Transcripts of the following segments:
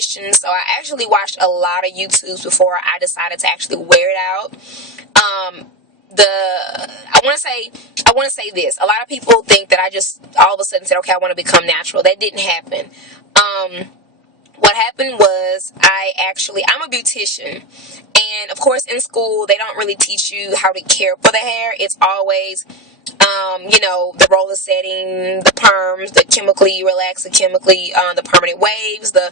So I actually watched a lot of YouTubes before I decided to actually wear it out. The I want to say this. A lot of people think that I just all of a sudden said, okay, I want to become natural. That didn't happen. What happened was I'm a beautician, and of course in school they don't really teach you how to care for the hair. It's always the roller setting, the perms, the chemically relaxed, the chemically the permanent waves, the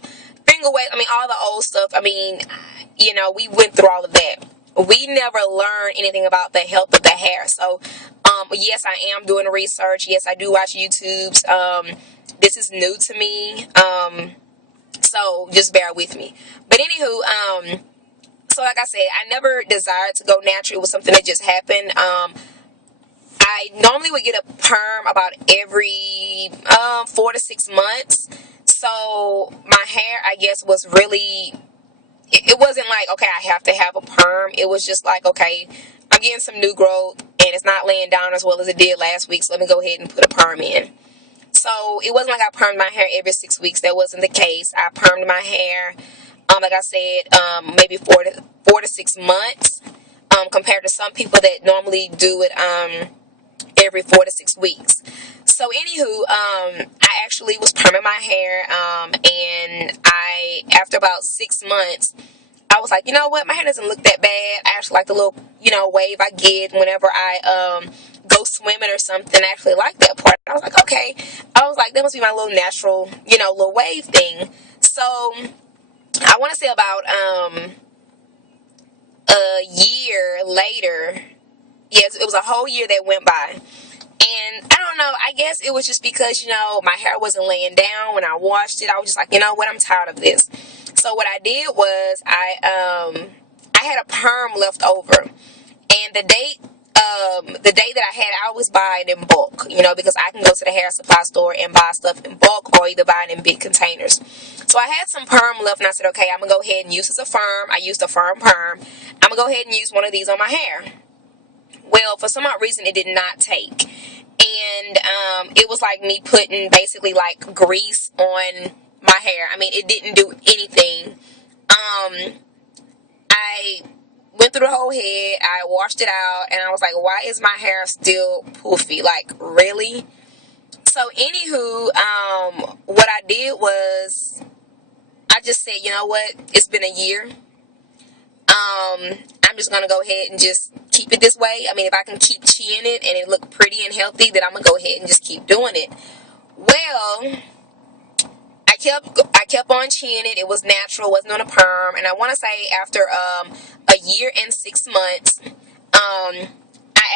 finger wave. I mean, all the old stuff. I mean, we went through all of that. We never learned anything about the health of the hair. So, yes, I am doing research. Yes, I do watch YouTubes. This is new to me. So just bear with me. But anywho, so like I said, I never desired to go natural. It was something that just happened. I normally would get a perm about every 4 to 6 months. So my hair, I guess, was really, it wasn't like, okay, I have to have a perm. It was just like, okay, I'm getting some new growth and it's not laying down as well as it did last week. So let me go ahead and put a perm in. So it wasn't like I permed my hair every 6 weeks. That wasn't the case. I permed my hair, like I said, maybe 4 to 6 months, compared to some people that normally do it, every 4 to 6 weeks. So anywho, I actually was perming my hair, and after about 6 months, I was like, you know what, my hair doesn't look that bad. I actually like the little, wave I get whenever I go swimming or something. I actually like that part. I was like, okay. I was like, that must be my little natural, little wave thing. So I want to say about a year later. Yes, it was a whole year that went by. And I don't know, I guess it was just because, my hair wasn't laying down when I washed it. I was just like, you know what, I'm tired of this. So what I did was I had a perm left over. And the day that I always buy it in bulk, because I can go to the hair supply store and buy stuff in bulk or either buy it in big containers. So I had some perm left and I said, okay, I'm going to go ahead and use this as a firm. I used a firm perm. I'm going to go ahead and use one of these on my hair. Well, for some odd reason, it did not take. And it was like me putting basically like grease on my hair. I mean, it didn't do anything. I went through the whole head. I washed it out. And I was like, why is my hair still poofy? Like, really? So, anywho, what I did was I just said, you know what? It's been a year. I'm just going to go ahead and just keep it this way. I mean, if I can keep cheeing it and it look pretty and healthy, then I'm going to go ahead and just keep doing it. Well, I kept on cheeing it. It was natural, wasn't on a perm. And I want to say after a year and 6 months, I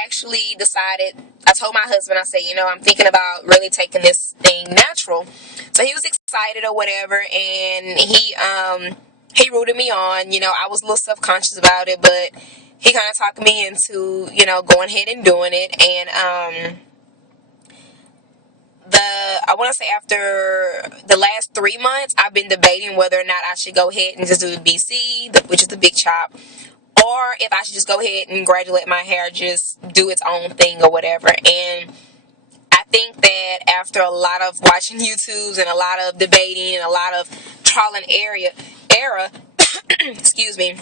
actually decided, I told my husband, I said, I'm thinking about really taking this thing natural. So he was excited or whatever, and he rooted me on. I was a little self-conscious about it, but he kind of talked me into, going ahead and doing it. And I want to say after the last 3 months, I've been debating whether or not I should go ahead and just do the BC, which is the big chop, or if I should just go ahead and graduate my hair, just do its own thing or whatever. And I think that after a lot of watching YouTubes and a lot of debating and a lot of trial and error, excuse me,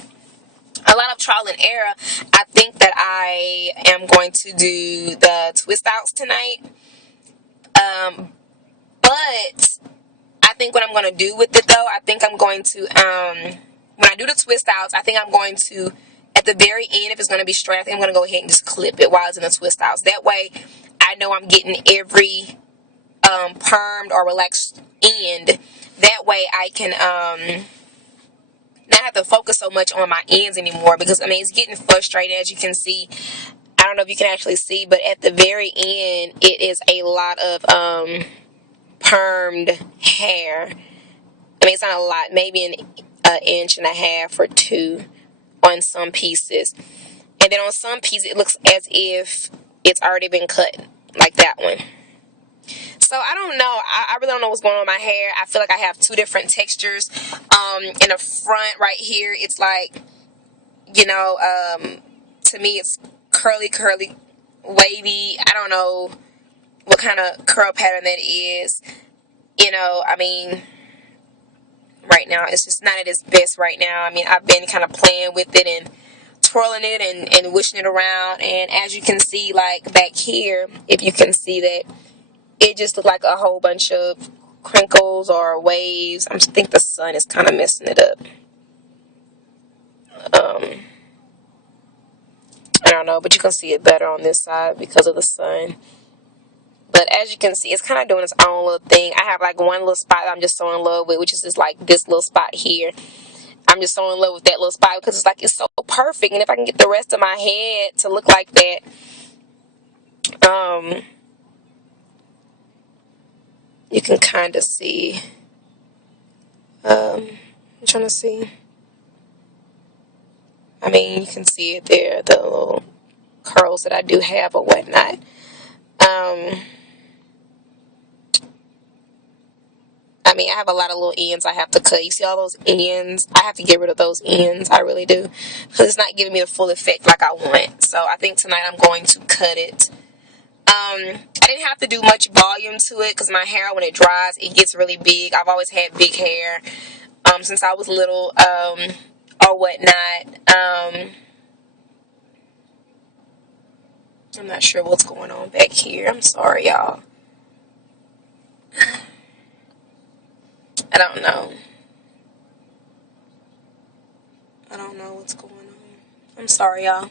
a lot of trial and error, I think that I am going to do the twist outs tonight. But I think what I'm going to do with it though, I think I'm going to, when I do the twist outs, I think I'm going to, at the very end, if it's going to be straight, I think I'm going to go ahead and just clip it while it's in the twist outs. That way, I know I'm getting every permed or relaxed end. That way, I can not have to focus so much on my ends anymore, because I mean it's getting frustrating, as you can see. I don't know if you can actually see, but at the very end, it is a lot of permed hair. I mean, it's not a lot, maybe an inch and a half or two on some pieces. And then on some pieces, it looks as if it's already been cut, like that one. So I don't know. I really don't know what's going on with my hair. I feel like I have two different textures. In the front right here, it's like, to me it's curly, wavy. I don't know what kind of curl pattern that is. I mean, right now. It's just not at its best right now. I mean, I've been kind of playing with it and twirling it and wishing it around. And as you can see, like back here, if you can see that, it just looked like a whole bunch of crinkles or waves. I think the sun is kind of messing it up. I don't know, but you can see it better on this side because of the sun. But as you can see, it's kind of doing its own little thing. I have like one little spot that I'm just so in love with, which is just like this little spot here. I'm just so in love with that little spot because it's like it's so perfect. And if I can get the rest of my head to look like that, you can kind of see. I'm trying to see. I mean, you can see it there, the little curls that I do have or whatnot. I mean, I have a lot of little ends I have to cut. You see all those ends? I have to get rid of those ends. I really do. Because it's not giving me the full effect like I want. So I think tonight I'm going to cut it. I didn't have to do much volume to it because my hair, when it dries, it gets really big. I've always had big hair since I was little or whatnot. I'm not sure what's going on back here. I'm sorry, y'all. I don't know. I don't know what's going on. I'm sorry, y'all.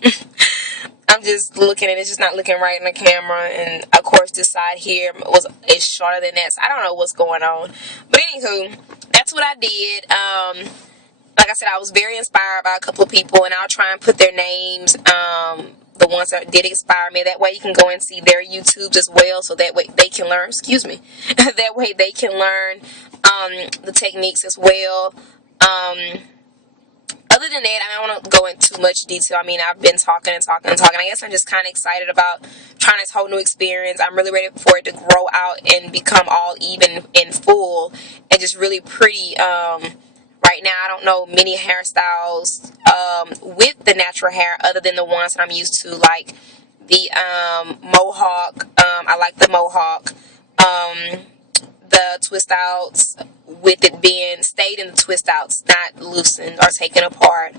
I'm just looking and it's just not looking right in the camera. And of course, this side here is shorter than that. So I don't know what's going on. But anywho, that's what I did. Like I said, I was very inspired by a couple of people, and I'll try and put their names, the ones that did inspire me. That way you can go and see their YouTubes as well, so that way they can learn, excuse me, that way they can learn the techniques as well. Other than that, I don't want to go into too much detail. I mean, I've been talking and talking and talking. I guess I'm just kind of excited about trying this whole new experience. I'm really ready for it to grow out and become all even and full and just really pretty. Right now, I don't know many hairstyles with the natural hair other than the ones that I'm used to, like the mohawk. I like the mohawk. The twist outs, with it being stayed in the twist outs, not loosened or taken apart.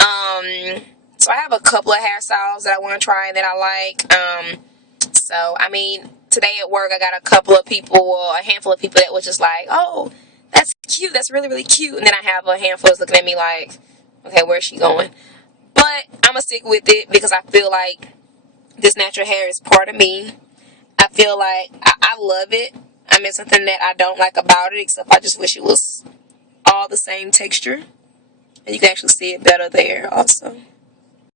So I have a couple of hairstyles that I want to try and that I like. So I mean, today at work I got a couple of people, or a handful of people that was just like, "Oh, that's cute. That's really, really cute." And then I have a handful that's looking at me like, "Okay, where's she going?" But I'm gonna stick with it because I feel like this natural hair is part of me. I feel like I love it. I mean, something that I don't like about it, except I just wish it was all the same texture. And you can actually see it better there also.